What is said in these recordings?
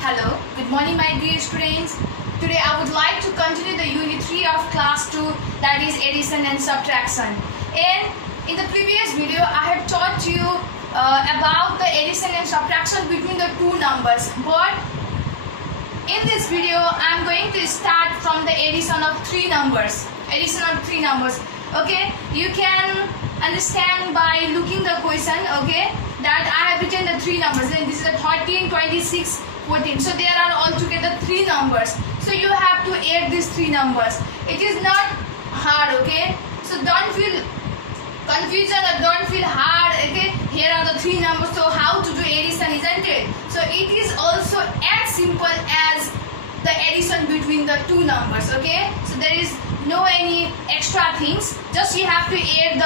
Hello, good morning my dear students. Today I would like to continue the unit 3 of class 2, that is addition and subtraction. And in the previous video I have taught you about the addition and subtraction between the two numbers. But in this video I am going to start from the addition of three numbers. Okay, you can understand by looking the question, okay, that I have written the three numbers, and this is a 13, 26, 14. So there are altogether three numbers. So you have to add these three numbers. It is not hard, okay? So don't feel confusion or don't feel hard, okay? Here are the three numbers, so how to do addition, isn't it? So it is also as simple as the addition between the two numbers, okay? So there is no any extra things, just you have to add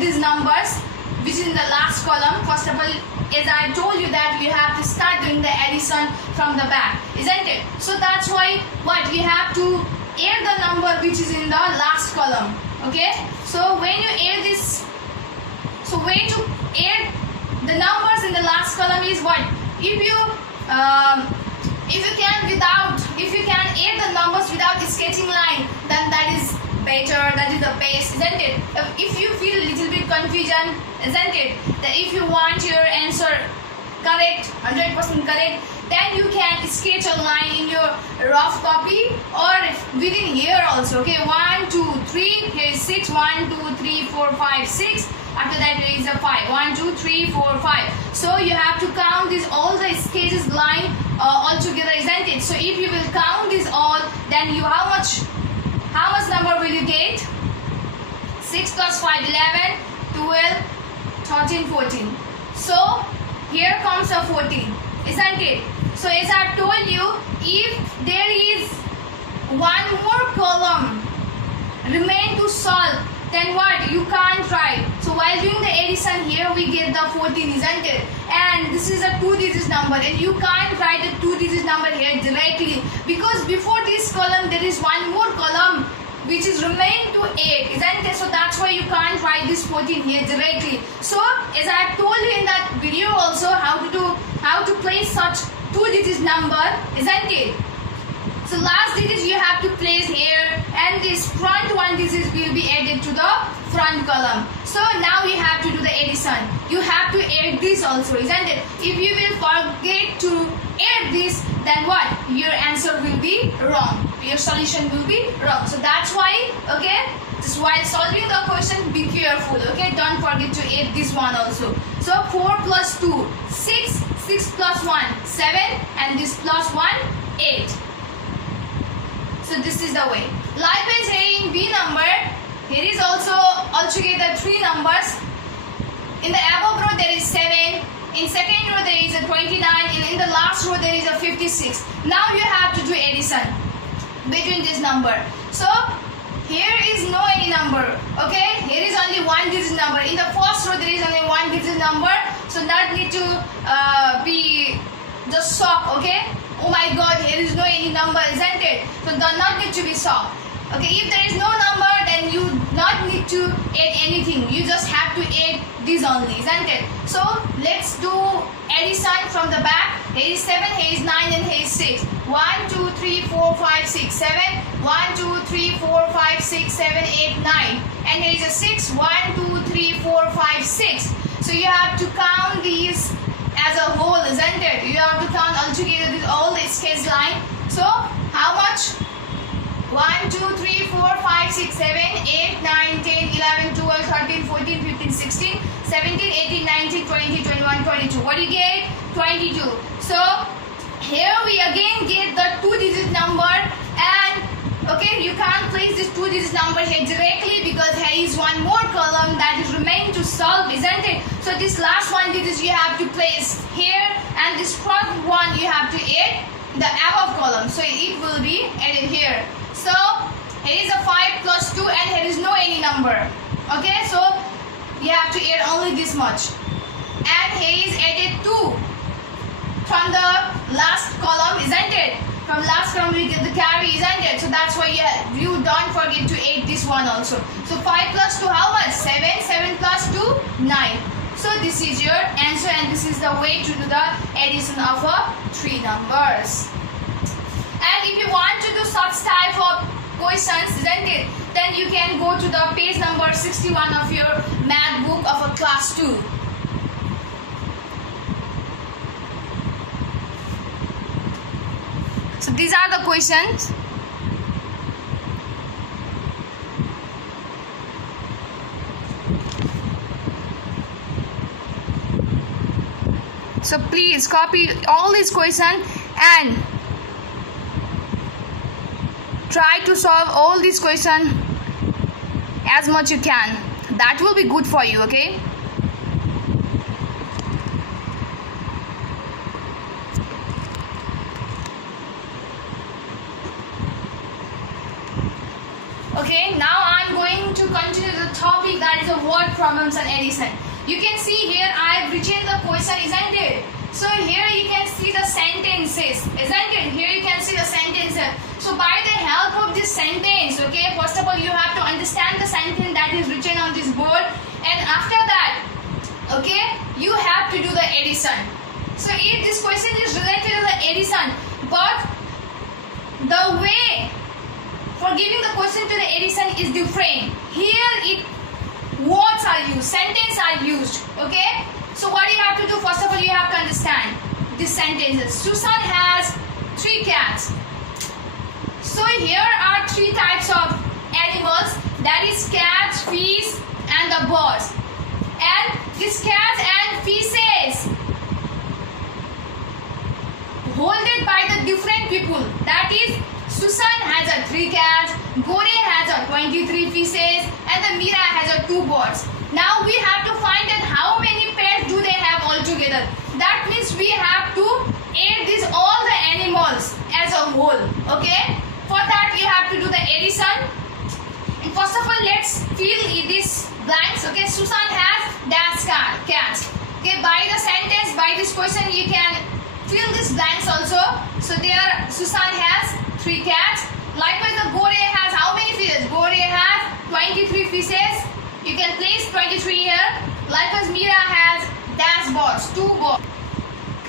these numbers which is in the last column. First of all, as I told you that you have to start doing the addition from the back, isn't it? So that's why what we have to add the number which is in the last column, okay? So when you add this, so way to add the numbers in the last column is what? If you can add the numbers without sketching line, then that is better, that is the best, isn't it? If you feel a little bit confusion, isn't it, that if you want your answer correct, 100% correct, then you can sketch a line in your rough copy or within here also, okay? 1 2 3, here is 6, 1 2 3 4 5 6, after that there is a 5, 1 2 3 4 5. So you have to count this all the sketches line all together, isn't it? So if you will count this all, then you how much number will you get? 6 plus 5, 11, 12, 13, 14. So here comes a 14, isn't it? So as I have told you, if there is one more column remain to solve, then what? You can't write. So while doing the addition here, we get the 14, isn't it? And this is a 2-digit number, and you can't write the 2-digit number here directly, because before this column there is one more column which is remain to 8, isn't it? So that's why you can't write this 14 here directly. So as I have told you in that video also, how to place such 2-digit number, isn't it? So last digit you have to place here, and this front one digit will be added to the front column. So now we have to do the addition. You have to add this also, isn't it? If you will forget to add this, then what? Your answer will be wrong. Your solution will be wrong. So that's why, okay, just while solving the question, be careful, okay? Don't forget to add this one also. So 4 plus 2, 6, 6 plus 1, 7, and this plus 1, 8. So this is the way. Likewise here in B number, here is also altogether three numbers. In the above row there is 7, in second row there is a 29, and in the last row there is a 56. Now you have to do addition between this number. So here is no any number, okay? Here is only one digit number. In the first row there is only one digit number, so not need to be just shocked, okay? Oh my god, here is no any number, isn't it? So do not need to be shocked. Okay, if there is no number, then you not need to add anything. You just have to add this only, isn't it? So let's do addition from the back. Here is 7, here is 9, and here is 6. 1 2 3 4 5 6 7. 1 2 3 4 5 6 7 8 9. And here is a 6. 1 2 3 4 5 6. So you have to count these as a whole, isn't it? You have to count altogether with all the sketch line. So how much? 1 2 3 4 5 6 7 8 9 10 11 12 13 14 15 16 17 18 19 20 21 22. What do you get? 22. So here we again get the 2-digit number, and okay, you can't place this 2-digit number here directly because here is one more column that is remain to solve, isn't it? So this last one digit you have to place here, and this front one you have to add the above column, so it will be added here. So here is a 5 plus 2, and here is no any number, okay? So you have to add only this much, and here is added 2 from the last column, isn't it? From last column we get the carry, isn't it? So that's why you don't forget to add this one also. So 5 plus 2, how much? 7. 7 plus 2, 9. So this is your answer, and this is the way to do the addition of a 3 three numbers. And if you want to do such type of questions, isn't it, then you can go to the page number 61 of your math book of a class 2. So these are the questions. So please copy all these questions and try to solve all these questions as much you can. That will be good for you, okay? Okay, now I'm going to continue the topic, that is the word problems and addition. You can see here I have written the question, isn't it? So here you can see the sentences, isn't it? Here you can see the sentences. So by the help of this sentence, okay, first of all you have to understand the sentence that is written on this board, and after that, okay, you have to do the addition. So if this question is related to the addition, but the way for giving the question to the addition is different. Here words are used, sentences are used, okay? So what you have to do, first of all, you have to understand these sentences. Susan has 3 cats. So here are 3 types of animals, that is cats, fish and the birds. And these cats and fishes holded by the different people, that is Susan has a 3 cats, Gore has a 23 fishes, and the Mira has a 2 birds. Now we have to find out how many pairs do they have altogether. That means we have to add these all the animals as a whole. Okay. For that we have to do the addition. And first of all, let's fill these blanks. Okay. Susan has dash cats. Okay. By the sentence, by this question, you can fill these blanks also. So there, Susan has 3 cats. Likewise, the Gore has how many fishes? Gore has 23 fishes. You can place 23 here. Likewise, Mira has dash birds, 2 birds.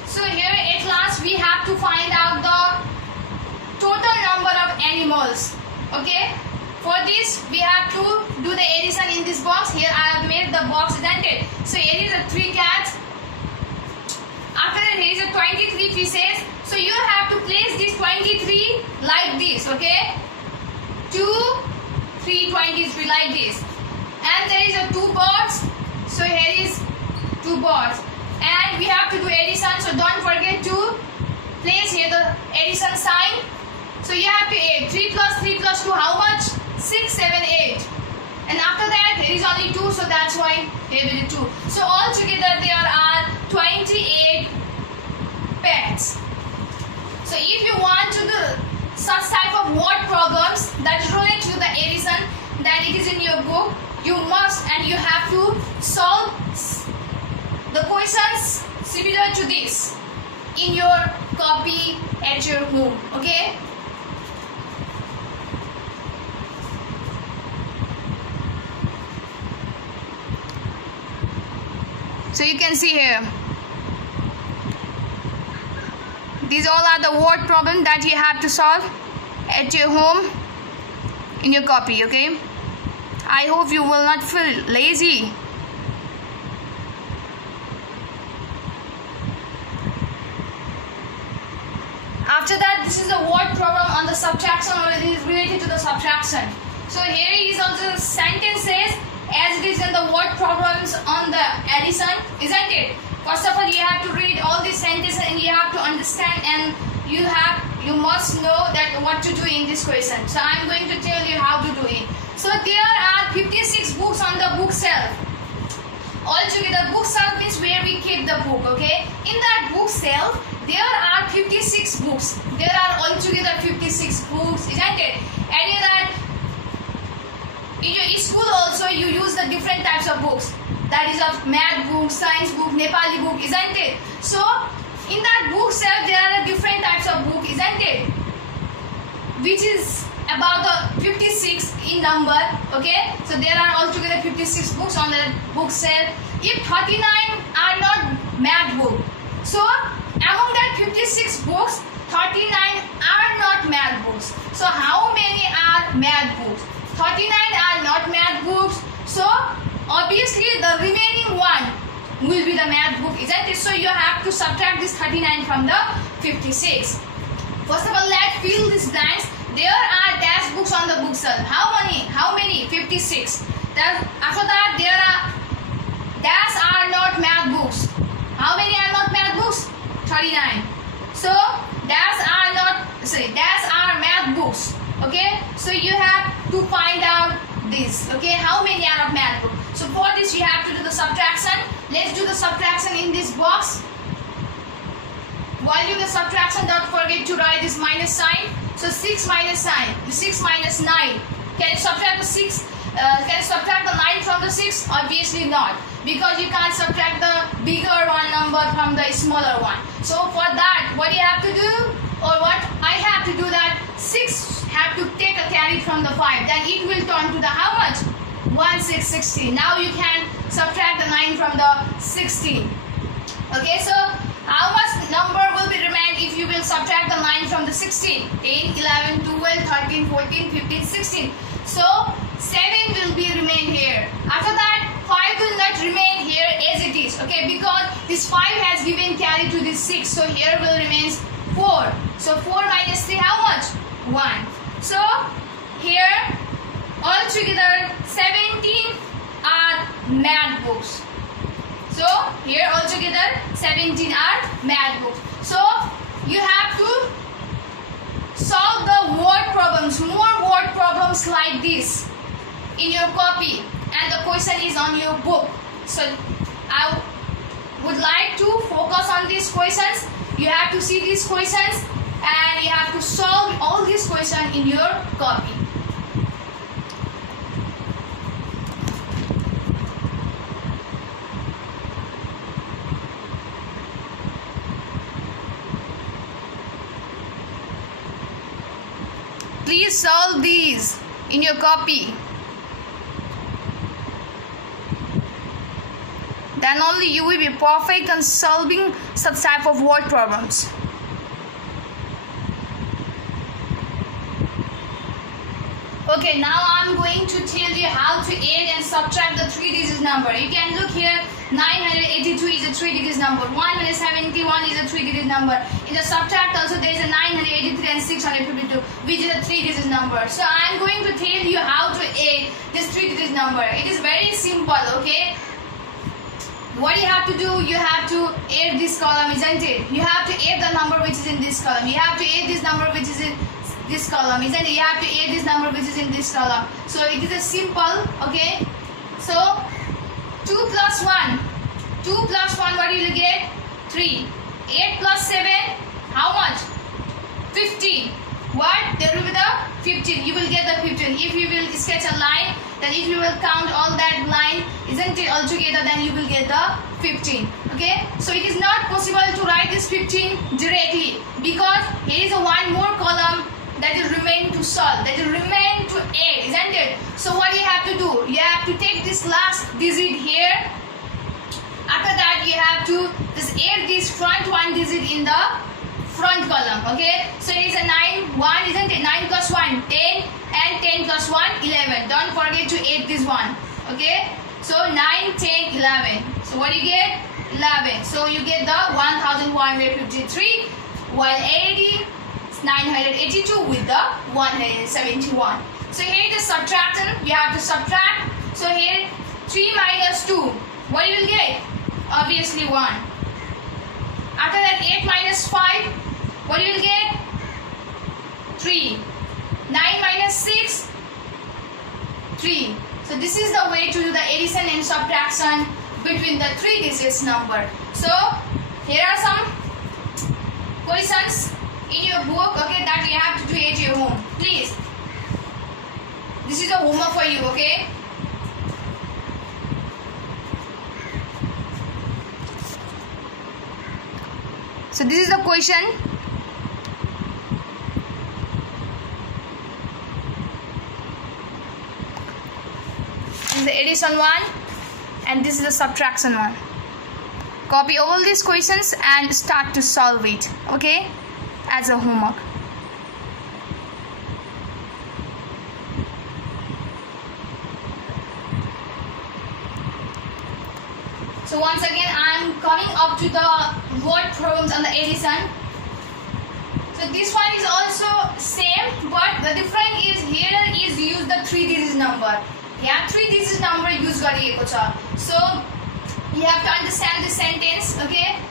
So here at last we have to find out the total number of animals. Okay. For this we have to do the addition in this box. Here I have made the box, isn't it? So here is a 3 cats. After that here is a 23 fishes. So you have to place this 23 like this, okay? 2, 3, 23 like this. And there is a 2 birds. So here is 2 birds. And we have to do addition. So don't forget to place here the addition sign. So you have to add 3 plus 3 plus 2, how much? 6, 7, 8. And after that there is only 2, so that's why here will be 2. So altogether there are 28 pairs. So if you want to do such type of word problems that relate to the addition, that it is in your book, you must and you have to solve the questions similar to this in your copy at your home. Okay. So you can see here, these all are the word problems that you have to solve at your home in your copy, okay? I hope you will not feel lazy. After that, this is a word problem on the subtraction, or it is related to the subtraction. So here is also the sentences as it is in the word problems on the addition, isn't it? First of all, you have to read all these sentences and you have to understand, and you must know that what to do in this question. So I am going to tell you how to do it. So there are 56 books on the bookshelf. Altogether, bookshelf means where we keep the book, okay? In that bookshelf, there are 56 books. There are altogether 56 books, isn't it? And in that, in your school also, you use the different types of books. That is of math book, science book, Nepali book, isn't it? So, in that bookshelf, there are different types of book, isn't it? Which is about the 56 in number, okay? So, there are altogether 56 books on the bookshelf. If 39 are not math book, so among that 56 books, 39 are not math books. So how many are math books? 39 are not math books. So obviously the remaining one will be the math book, isn't it? So you have to subtract this 39 from the 56. First of all, let's fill these blanks. There are dash books on the bookshelf. How many? How many? 56. After that, there are dash are not math books. How many are not math books? 39. So dash are math books. Okay. So you have to find out this. Okay. How many are of math book? So for this you have to do the subtraction. Let's do the subtraction in this box. While you do the subtraction, don't forget to write this minus sign. So 6 minus 9. 6 minus 9. Can you subtract the 6? Can you subtract the 9 from the 6? Obviously not, because you can't subtract the bigger one number from the smaller one. So for that, what do you have to do? Or what I have to do that 6 have to take a carry from the 5. Then it will turn to the how much? 1, 6, 16. Now you can subtract the 9 from the 16. Okay, so how much number will be remain if you will subtract the 9 from the 16? 10, 11, 12, 13, 14, 15, 16. So 7 will be remain here. After that, 5 will not remain here as it is. Okay, because this 5 has given carry to this 6. So here will remain 4. So 4 minus 3, how much? 1. So here altogether 17 are math books. So here altogether 17 are math books. So you have to solve the word problems, more word problems like this in your copy, and the question is on your book. So I would like to focus on these questions. You have to see these questions and you have to solve all these questions in your copy. Please solve these in your copy. Then only you will be perfect in solving such type of word problems. Okay, now I'm going to tell you how to add and subtract the 3-digit number. You can look here. 982 is a 3-digit number. 171 is a 3-digit number. In the subtract also there is a 983 and 652, which is a 3-digit number. So I'm going to tell you how to add this 3-digit number. It is very simple. Okay. What you have to do, you have to add this column, isn't it? You have to add the number which is in this column. You have to add this number which is in this column, isn't it? You have to add this number which is in this column. So it is a simple. Okay. So 2 plus 1. 2 plus 1, what you will get? 3. 8 plus 7, how much? 15. What? There will be the 15. You will get the 15. If you will sketch a line, then if you will count all that line, isn't it, all together, then you will get the 15. Okay? So it is not possible to write this 15 directly, because here is a one more column that is remain to solve, that is remain to add, isn't it? So what you have to do? You have to take this last digit here. After that, you have to just add this front one digit in the front column. Okay, so it is a 9, 1, isn't it? 9 plus 1, 10, and 10 plus 1, 11. Don't forget to add this one. Okay, so 9, 10, 11. So what you get? 11. So you get the 1153, while adding 982 with the 171. So here is the subtraction. You have to subtract. So here 3 minus 2. What you will get? Obviously 1. After that 8 minus 5. What you will get? 3. 9 minus 6. 3. So this is the way to do the addition and subtraction between the 3 digits number. So here are some questions in your book, okay, that you have to do at your home. Please. This is a homework for you, okay? So this is the question. This is the addition one, and this is the subtraction one. copy all these questions and start to solve it, okay, as a homework. So once again, I am coming up to the word problems on the addition. So this one is also same, but the difference is here is use the 3-digit number. Yeah, 3-digit number use गरिएको छ. So you have to understand the sentence, okay?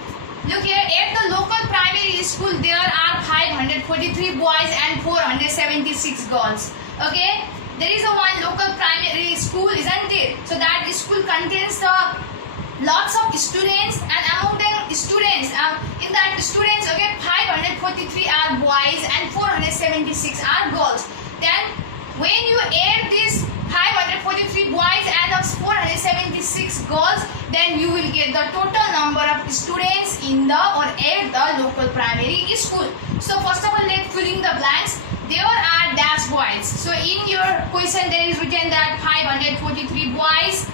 Look here, at the local primary school there are 543 boys and 476 girls. Okay, there is a one local primary school, isn't it? So that school contains the lots of students, and among them students, in that students, okay, 543 are boys and 476 are girls. Then when you add this 543 boys and 476 girls, then you will get the total number of students in the or at the local primary school. So first of all, let's fill in the blanks. There are dash boys. So in your question there is written that 543 boys.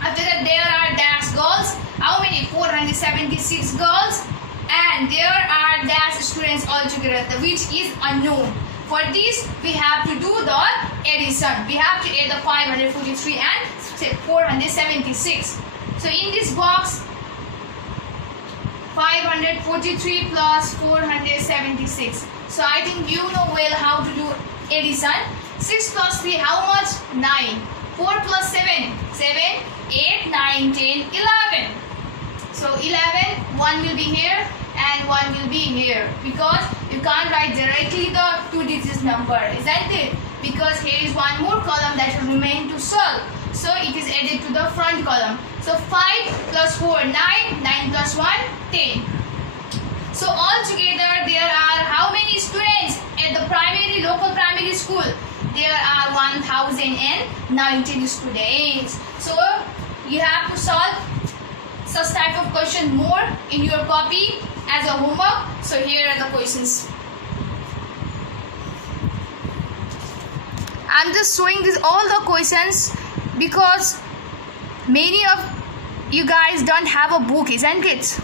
After that there are dash girls. How many? 476 girls. And there are dash students altogether, which is unknown. For this we have to do the addition. We have to add the 543 and 476. So in this box, 543 plus 476. So I think you know well how to do addition. 6 plus 3, how much? 9. 4 plus 7, 7, 8, 9, 10, 11. So 11, 1 will be here and 1 will be here, because you can't write directly the 2-digit number, isn't it? Because here is one more column that will remain to solve. So it is added to the front column. So 5 plus 4, 9, 9 plus 1, 10. So altogether there are how many students at the local primary school? There are 1019 students. So you have to solve such type of question more in your copy as a homework. So here are the questions. I'm just showing all the questions because many of you guys don't have a book, isn't it?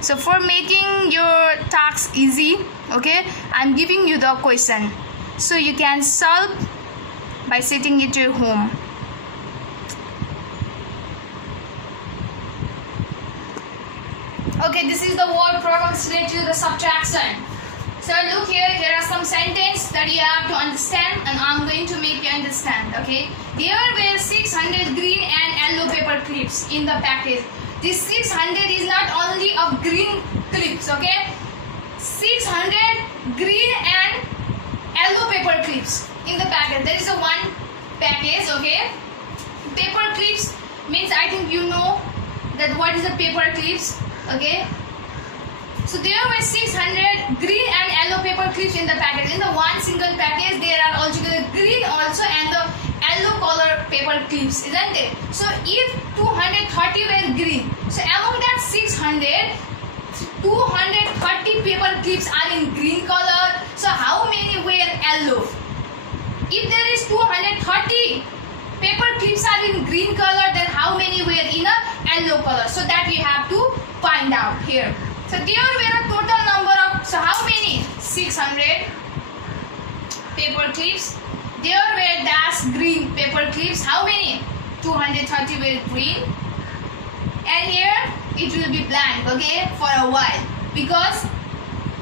So for making your task easy, okay, I'm giving you the question so you can solve by sitting at your home. Okay, this is the word products related to the subtraction. So look here, here are some sentences that you have to understand, and I'm going to make you understand, okay? There were 600 green and yellow paper clips in the package. This 600 is not only of green clips, okay? 600 green and yellow paper clips in the package. There is a one package, okay? Paper clips means, I think you know that what is the paper clips, okay? So there were 600 green and yellow paper clips in the package. In the one single package, there are altogether green also and the yellow color paper clips, isn't it? So if 230 were green, so among that 600, 230 paper clips are in green color. So how many were yellow? If there is 230 paper clips are in green color, then how many were in a yellow color? So that we have to find out here. So there were a total number of, so how many? 600 paper clips. There were dash green paper clips. How many? 230 were green. And here it will be blank, okay, for a while. Because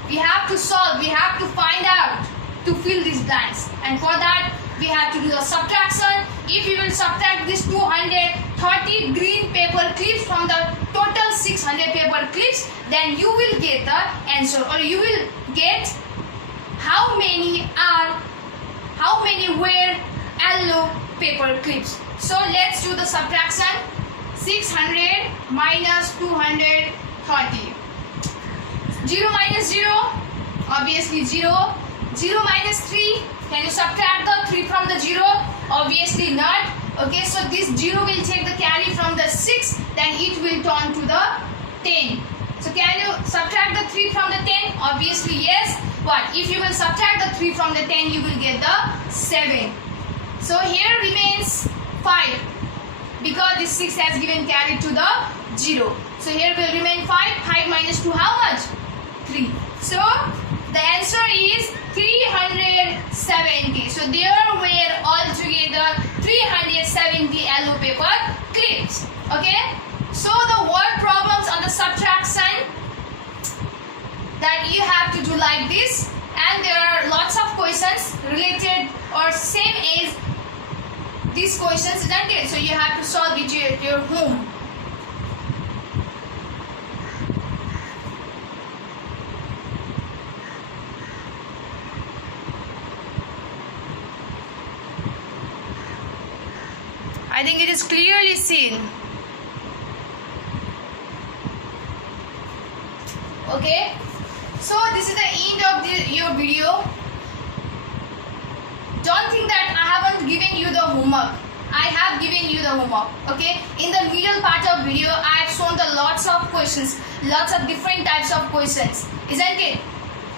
we have to solve, we have to find out to fill these blanks. And for that, we have to do the subtraction. If you will subtract this 230 green paper clips from the total 600 paper clips, then you will get the answer, or you will get how many were yellow paper clips. So let's do the subtraction. 600 minus 230. 0 minus 0, obviously 0. 0 minus 3, can you subtract the 3 from the 0? Obviously not. Okay, so this 0 will take the carry from the 6, then it will turn to the 10. So can you subtract the 3 from the 10? Obviously yes. But if you will subtract the 3 from the 10, you will get the 7. So here remains 5, because this 6 has given carry to the 0. So here will remain 5. 5 minus 2, how much? 3. So the answer is 370. So there were altogether 370 yellow paper clips. Okay. So the word problems on the subtraction that you have to do like this, and there are lots of questions related or same as these questions, isn't it? So you have to solve it at your home. I think it is clearly seen. Okay, so this is the end of your video. Don't think that I haven't given you the homework. I have given you the homework. Okay, in the middle part of video I have shown the lots of questions, lots of different types of questions, isn't it,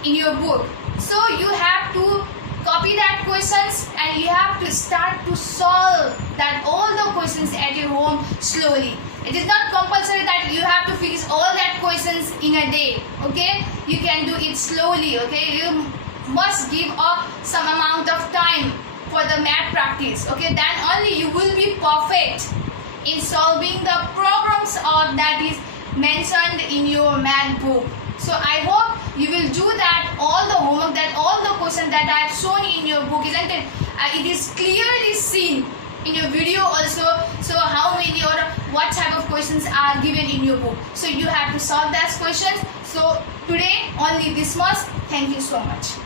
in your book. So you have to copy that questions and you have to start to solve that all the questions at your home slowly. It is not compulsory that you have to finish all that questions in a day. Okay, you can do it slowly. Okay, you must give up some amount of time for the math practice. Okay, then only you will be perfect in solving the problems of that is mentioned in your math book. So I hope you will do that, all the homework, that all the questions that I have shown in your book, isn't it? It is clearly seen in your video also. So how many or what type of questions are given in your book. So you have to solve those questions. So today only this much. Thank you so much.